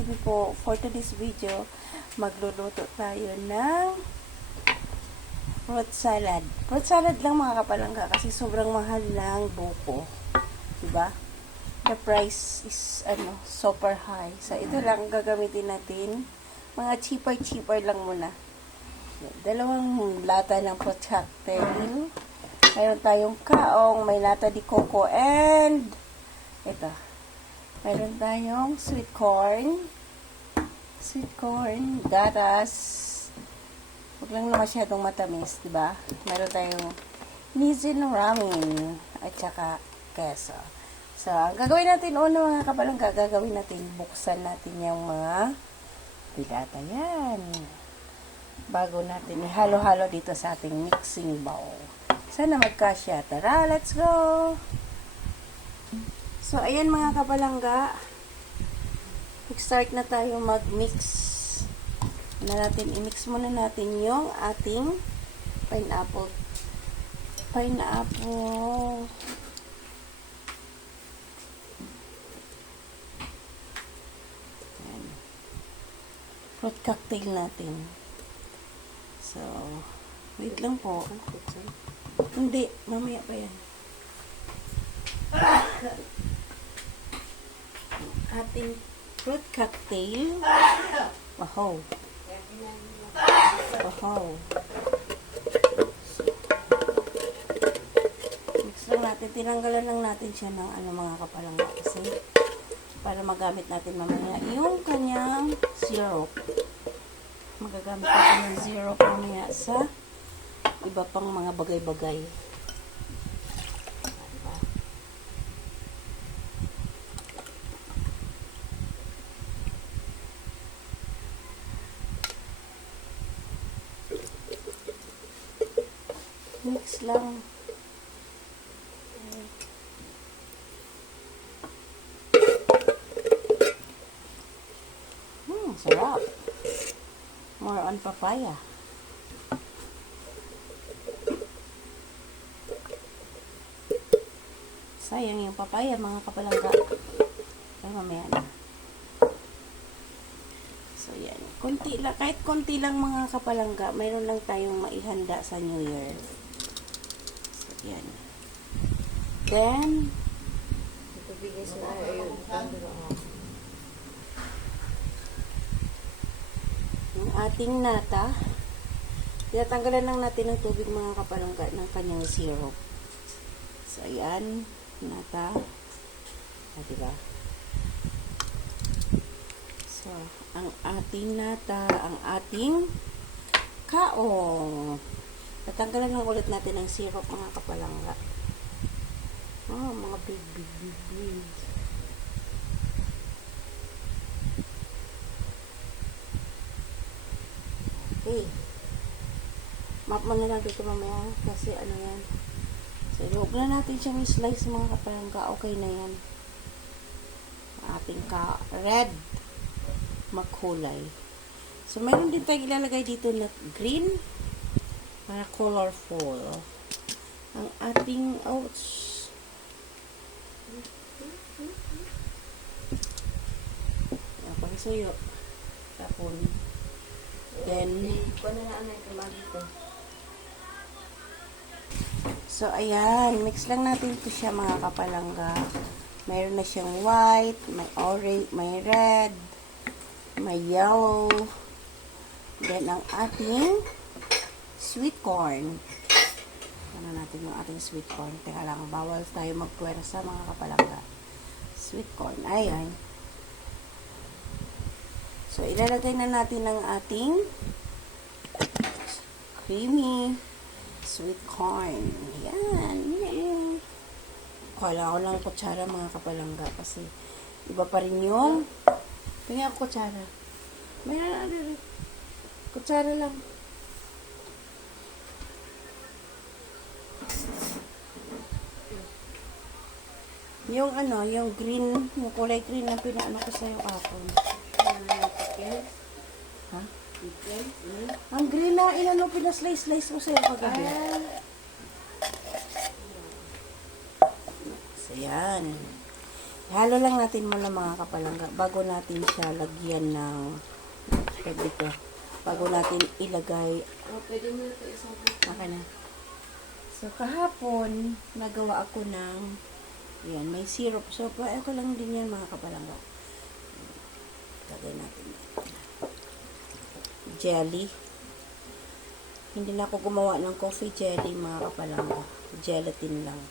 TV po. For today's video, magluluto tayo ng fruit salad. Fruit salad lang mga kapalangga kasi sobrang mahal ng buko. Diba? The price is super high. So ito lang gagamitin natin. Mga cheaper lang muna. Dalawang lata ng fruit cocktail. Mayroon tayong kaong, may lata di coco, and ito. Mayroon tayong sweet corn, gatas. Huwag lang na masyadong matamis, diba? Mayroon tayong Nissin ramen, at saka keso. So, ang gagawin natin una mga kapalangga, buksan natin yung mga dilata yan. Bago natin ihalo-halo dito sa ating mixing bowl. Sana magkasya. Tara, let's go! So, ayan mga kapalangga. Mag-start na tayo mag-mix. I-mix muna natin yung ating pineapple. Ayan. Fruit cocktail natin. So, wait lang po. Hindi, mamaya pa yan. Ating fruit cocktail. Wow. Mix lang natin. Tinanggalan lang natin siya ng mga kapalangga kasi para magamit natin mamaya yung kanyang syrup. Magagamit natin yung syrup mamaya sa iba pang mga bagay-bagay. Mix lang. Sarap. More on papaya. Sayang yung papaya, mga kapalangga. Ay, mamaya na. So, yan. Konti lang, kahit konti lang mga kapalangga, mayroon lang tayong maihanda sa New Year. So, yan. Then, yung ating nata, tinatanggalan lang natin ng tubig mga kapalangga ng kanyang syrup. So, ayan. Nata. Diba? So, ang ating nata, ang ating kaong. Tatanggalan lang ulit natin ang syrup mga kapalangga. Oh, mga big. Okay. Map mo na lang dito mamaya kasi yan. So, huwag na natin siyang slice mga kapalangga. Okay na yan. Ating red makulay. So, mayroon din tayong ilalagay dito na green para colorful. Ang ating pangsuyo. Tapon. Then, so, ayan. Mix lang natin ito siya mga kapalangga. Mayroon na siyang white, may orange, may red, may yellow. Then, ang ating sweet corn. Ano natin yung ating sweet corn? Teka lang, bawal tayo magpuwersa mga kapalangga. Sweet corn. Ayan. So, ilalagay na natin ang ating creamy sweet corn. Yan. Kala ko lang kutsara mga kapalangga kasi iba pa rin yung tingnan ako kutsara. Mayroon kutsara lang. Yung yung green, yung kulay green na pinaano ko sa'yo kapon. Ha? Ang green na pinaslice mo sa'yo kagabi. So, yan. Halo lang natin muna mga kapalangga bago natin siya lagyan ng dito. Bago natin ilagay. Pwede mo na ito isang Okay na. So, kahapon, nagawa ako ng yan, may syrup. So, ako lang din yan mga kapalangga. Lagay natin yan. Jelly. Hindi na ako gumawa ng coffee jelly mga kapalangga. Gelatin lang.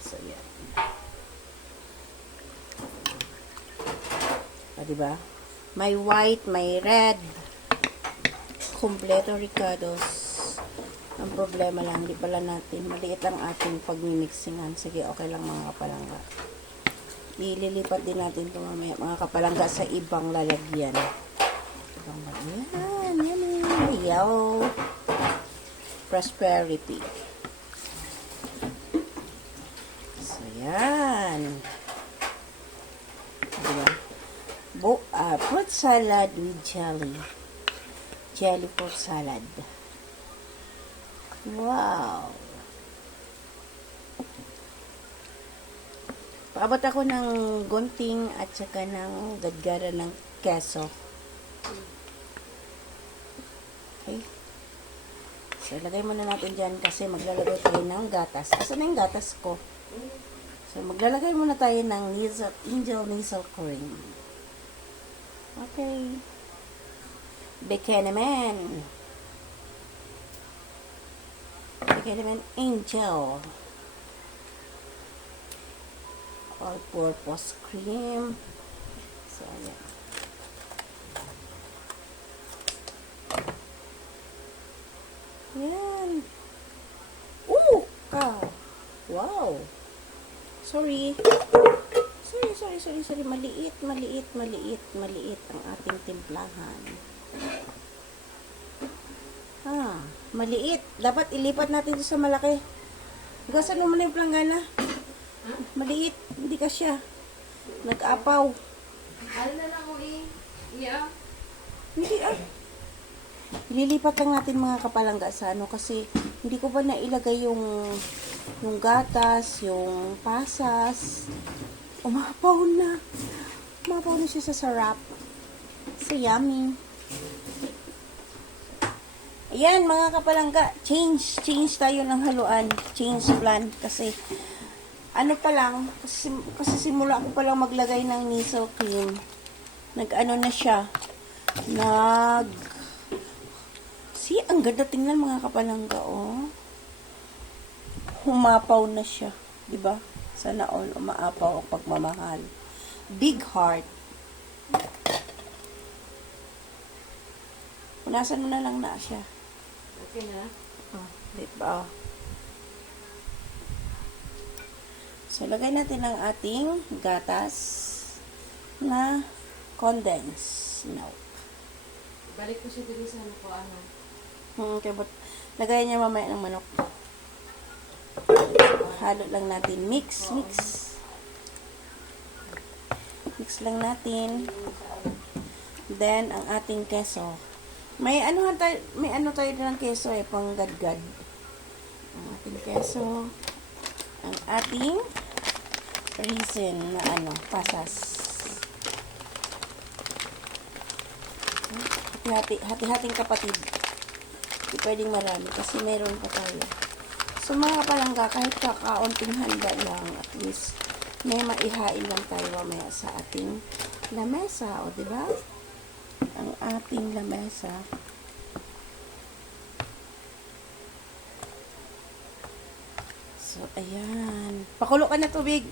So, yan. Diba? May white, may red. Kompleto ricados. Ang problema lang, di pala natin. Maliit ang ating pagmimixingan. Sige, okay lang mga kapalangga. Ililipat din natin ito mamaya mga kapalangga sa ibang lalagyan. Ibang lalagyan. Yummy. Ayaw. Prosperity. So, yan. Diba? Fruit salad with jelly. Jelly fruit salad. Wow! Paabot ako ng gunting at saka ng gadgara ng keso. Okay? So, ilagay muna natin dyan kasi maglalagay tayo ng gatas. Asan na yung gatas ko? So, maglalagay muna tayo ng Angel Nasal Cream. Okay. Bekenemen. Bekenemen Angel. All-purpose cream. So, ayan. Yan. Wow. Sorry. Sorry. Maliit ang ating timplahan. Maliit. Dapat ilipat natin ito sa malaki. Hugasan mo na yung planggana. Maliit. Hindi ka siya. Nag-apaw. Ano na lang ko yeah. Hindi Ililipat lang natin mga kapalangga sa kasi hindi ko pa nailagay yung gatas, yung pasas. Umapaw na siya sa sarap. So yummy. Ayan mga kapalangga, change tayo ng haluan. Change plan kasi ano pa lang, kasi simula ako pa lang maglagay ng nasal cream. Nag-ano na siya. Ang ganda tingnan mga kapalangga, oh. Humapaw na siya, 'di ba? Sana all umaapaw ang pagmamahal. Big heart. Punasan mo na lang na siya. Okay na? Di ba? So, lagay natin ang ating gatas na condensed milk. Balik ko siya dito sa ano. Okay, but lagay niya mamaya ng manok. Halo lang natin. Mix. Mix lang natin. Then, ang ating keso. May ano tayo din ng keso pang gadgad. Ang ating keso. Ang ating raisin na pasas. Hati-hating kapatid. Hindi pwedeng marami kasi meron pa tayo. So mga kapalangga, kahit kakaunting handa lang, at least may maihain lang tayo mamaya sa ating lamesa. O diba? Ang ating lamesa. So, ayan. Pakulo ka na tubig.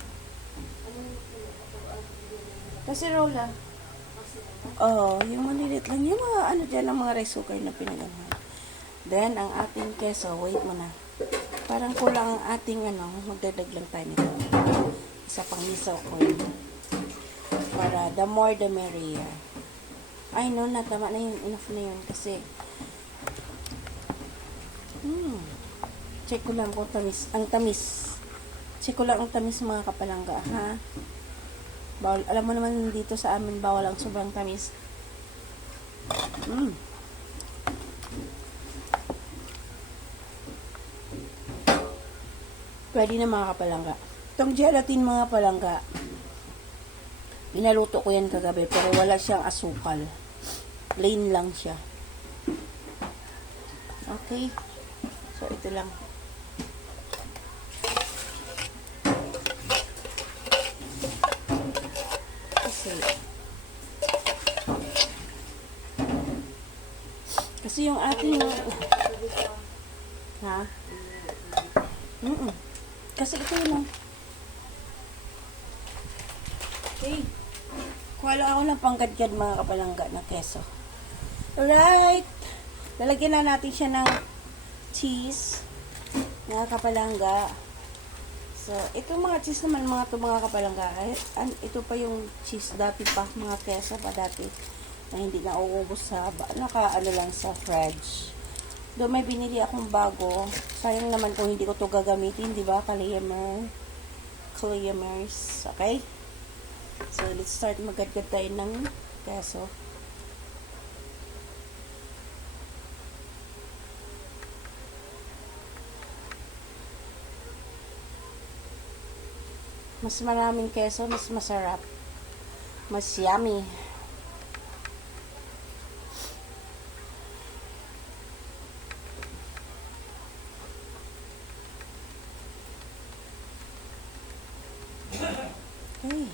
Kasi rola. Yung malilit lang. Yung mga ano dyan, ang mga rice cooker na pinaganahan. Then, ang ating keso, wait mo na. Parang kulang ang ating magdadag lang tayo nito. Isa pang miso ko. Para the more the merrier. Ay, no, tama na yun. Enough na yun. Kasi, check ko lang kung ang tamis. Check ko lang ang tamis mga kapalangga, ha? Bawal, alam mo naman dito sa amin, bawal ang sobrang tamis. Pwede na mga kapalangga. Itong gelatin mga palangga, Inaluto ko yan kagabi, pero wala siyang asukal. Plain lang siya. Okay. So, ito lang. Kasi yung ating ha? Kasi ito yun. Okay. Kuha lang ako ng panggadgad mga kapalangga na keso. Alright. Lalagyan na natin siya ng cheese. Mga kapalangga. So, itong mga cheese naman, mga kapalangga. Ito pa yung cheese dati pa, mga keso pa dati. Na hindi na uubos sa, ano lang sa fridge. Doon may binili akong bago. Sayang naman kung hindi ko to gagamitin, di ba? Clayamers. Okay? So, let's start maggadgad tayo ng keso. Mas maraming keso, mas masarap. Mas yummy. Okay.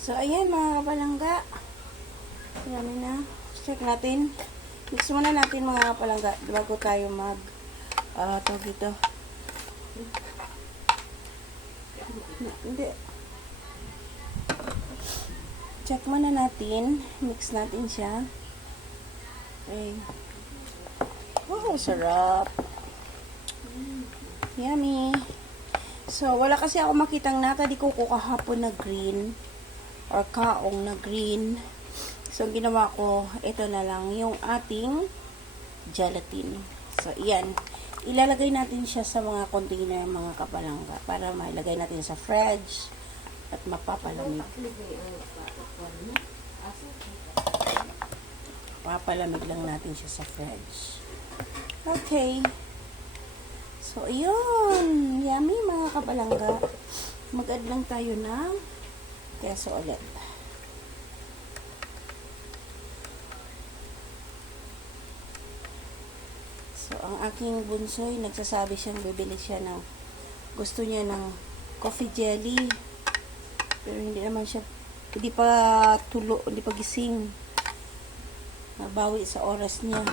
So, ayan mga kapalangga. Ayan na. Check natin. Mix muna natin mga kapalangga bago tayo tawag ito. Hindi. Check muna natin. Mix natin siya. Okay. Wow, sarap. Yummy. So, wala kasi ako makitang nata di ko kahapon na green or kaong na green. So, ang ginawa ko, ito na lang yung ating gelatin. So, iyan. Ilalagay natin siya sa mga container, mga kapalangga, para mailagay natin sa fridge at mapapalamig. Papalamig lang natin siya sa fridge. Okay. So, ayun. Yummy, mga kapalangga. Mag-add lang tayo ng keso ulit. So, ang aking bunsoy, nagsasabi siyang bibili siya ng, gusto niya ng coffee jelly. Pero hindi naman siya, hindi pa gising. Nabawi sa oras niya.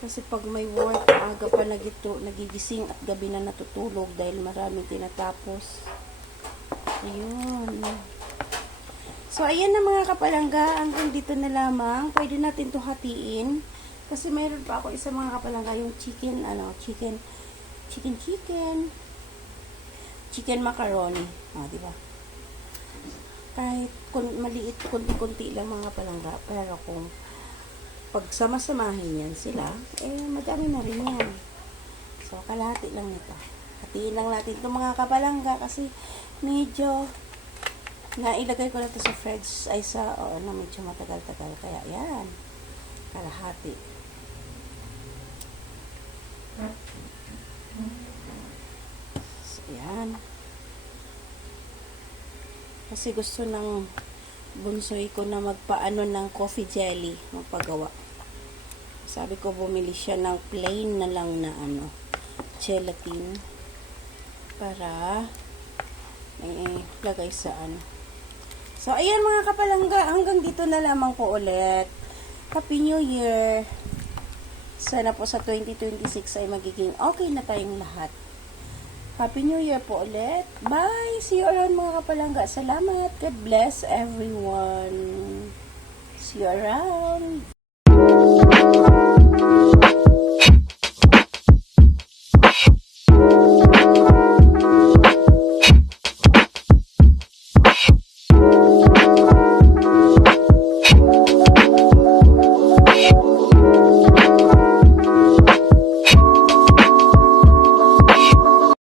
Kasi pag may work, aga pa nagigising at gabi na natutulog dahil maraming tinatapos. Ayun. So, ayan na mga kapalangga. Hanggang dito na lamang. Pwede natin to hatiin. Kasi mayroon pa ako isa mga kapalangga, yung chicken macaroni. Di ba? Kahit maliit, kunti-kunti lang mga kapalangga. Pero kung pag sama-samahin yan sila, madami na rin yan. So, kalahati lang nito. Hatiin lang natin itong mga kapalangga kasi medyo nailagay ko na ito sa fridge na medyo matagal-tagal. Kaya, yan. Kalahati. So, yan. Kasi gusto ng bunsoy ko na magpaano ng coffee jelly, magpagawa. Sabi ko bumili siya ng plain na lang na gelatin para lagay sa So, ayan mga kapalangga, hanggang dito na lamang po ulit. Happy New Year! Sana po sa 2026 ay magiging okay na tayong lahat. Happy New Year po ulit. Bye! See you around mga kapalangga. Salamat. God bless everyone. See you around.